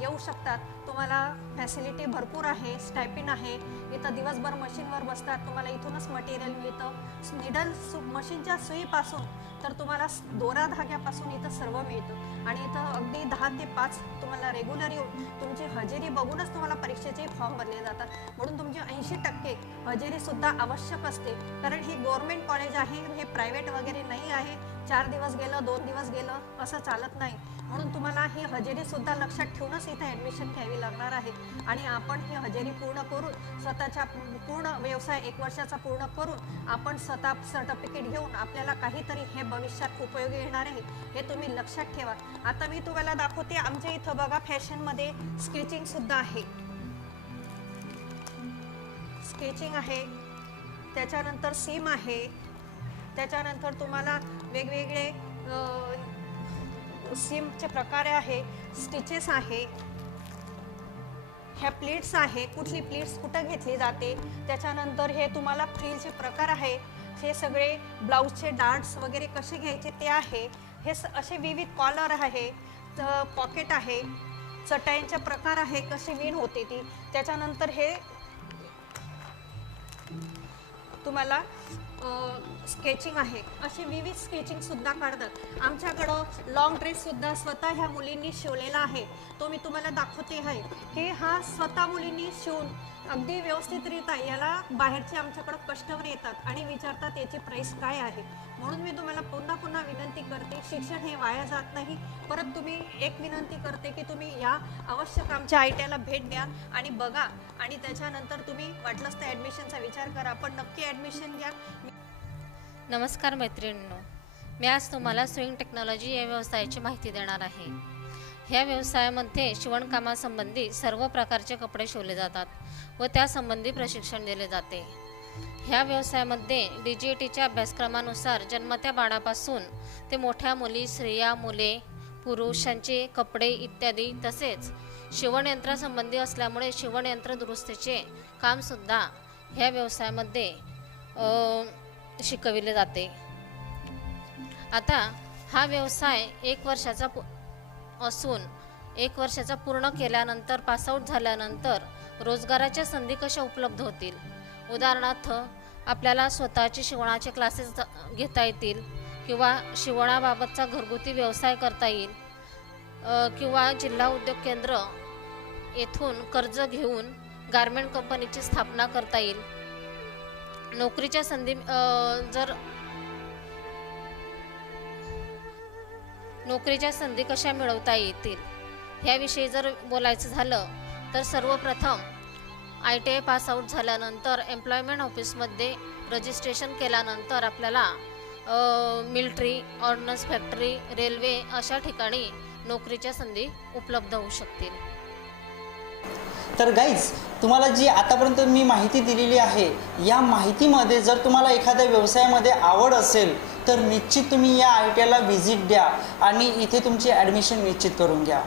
येऊ शकतात. तुम्हाला फॅसिलिटी भरपूर आहे, स्टायपिन आहे. इथं दिवसभर मशीनवर बसतात, तुम्हाला इथूनच मटेरियल मिळतं. निडल मशीनच्या सुईपासून तर तुम्हाला दोरा धाग्यापासून इथं सर्व मिळतं. आणि इथं अगदी 10 ते 5 तुम्हाला रेग्युलर येऊन तुमची हजेरी बघूनच तुम्हाला परीक्षेचे फॉर्म भरले जातात. म्हणून तुमची 80% हजेरीसुद्धा आवश्यक असते. कारण ही गव्हर्नमेंट कॉलेज आहे, हे प्रायव्हेट वगैरे नाही आहे. 4 दिवस गेलं, 2 दिवस गेलं असं चालत नाही. म्हणून तुम्हाला ही हजेरीसुद्धा लक्षात ठेवूनच इथं ॲडमिशन घ्यावी लागणार आहे. आणि आपण ही हजेरी पूर्ण करून स्वतःच्या पूर्ण व्यवसाय 1 वर्षाचा पूर्ण करून आपण स्वतः सर्टिफिकेट घेऊन आपल्याला काहीतरी हे भविष्यात उपयोगी येणार आहे, हे तुम्ही लक्षात ठेवा. आता मी तुम्हाला दाखवते, आमच्या इथं बघा फॅशनमध्ये स्केचिंगसुद्धा आहे. स्केचिंग आहे, त्याच्यानंतर सीम आहे, त्याच्यानंतर तुम्हाला वेगवेगळे सीमचे प्रकार आहे, स्टिचेस आहे, ह्या प्लीट्स आहे, कुठली प्लीट्स कुठं घेतली जाते. त्याच्यानंतर हे तुम्हाला फ्रिलचे प्रकार आहे, हे सगळे ब्लाऊजचे डार्ट्स वगैरे कसे घ्यायचे ते आहे. हे असे विविध कॉलर आहे, पॉकेट आहे, चटाईंचे प्रकार आहे, कशी विण होते ती. त्याच्यानंतर हे तुम्हाला स्केचिंग आहे, असे विविध स्केचिंगसुद्धा काढतात. आमच्याकडं लॉंग ड्रेससुद्धा स्वतः ह्या मुलींनी शिवलेला आहे, तो मी तुम्हाला दाखवते आहे की हा स्वतः मुलींनी शिवून अगदी व्यवस्थितरित्या. याला बाहेरचे आमच्याकडं कस्टमर येतात आणि विचारतात याची प्राईस काय आहे. म्हणून मी तुम्हाला पुन्हा पुन्हा विनंती करते, शिक्षण हे वाया जात नाही. परत तुम्ही एक विनंती करते की तुम्ही या आवश्यक आमच्या ITIला भेट द्या आणि बघा आणि त्याच्यानंतर तुम्ही वाटलंच तर ॲडमिशनचा विचार करा, पण नक्की ॲडमिशन घ्या. नमस्कार मैत्रिणींनो, मी आज तुम्हाला स्विंग टेक्नॉलॉजी या व्यवसायाची माहिती देणार आहे. ह्या व्यवसायामध्ये शिवणकामासंबंधी सर्व प्रकारचे कपडे शिवले जातात व त्यासंबंधी प्रशिक्षण दिले जाते. ह्या व्यवसायामध्ये DGATच्या अभ्यासक्रमानुसार जन्मत्या बाळापासून ते मोठ्या मुली, स्त्रिया, मुले, पुरुषांचे कपडे इत्यादी, तसेच शिवणयंत्रासंबंधी असल्यामुळे शिवणयंत्र दुरुस्तीचे कामसुद्धा ह्या व्यवसायामध्ये शिकविले जाते. आता हा व्यवसाय 1 वर्षाचा असून 1 वर्षाचा पूर्ण केल्यानंतर पासआउट झाल्यानंतर रोजगाराच्या संधी कशा उपलब्ध होतील. उदाहरणार्थ आपल्याला स्वतःचे शिवणाचे क्लासेस घेता येतील किंवा शिवणाबाबतचा घरगुती व्यवसाय करता येईल किंवा जिल्हा उद्योग केंद्र येथून कर्ज घेऊन गारमेंट कंपनीची स्थापना करता येईल. नोकरीच्या संधी नोकरीच्या संधी कशा मिळवता येतील ह्याविषयी जर बोलायचं झालं तर सर्वप्रथम ITI पासआउट झाल्यानंतर एम्प्लॉयमेंट ऑफिसमध्ये रजिस्ट्रेशन केल्यानंतर आपल्याला मिलिटरी, ऑर्डनन्स फॅक्टरी, रेल्वे अशा ठिकाणी नोकरीच्या संधी उपलब्ध होऊ शकतील. तर गाईज, तुम्हाला जी आतापर्यंत मी माहिती दिलेली आहे, या माहितीमध्ये जर तुम्हाला एखाद्या व्यवसायामध्ये आवड असेल तर निश्चित तुम्ही या ITIला व्हिजिट द्या आणि इथे तुमची ॲडमिशन निश्चित करून घ्या.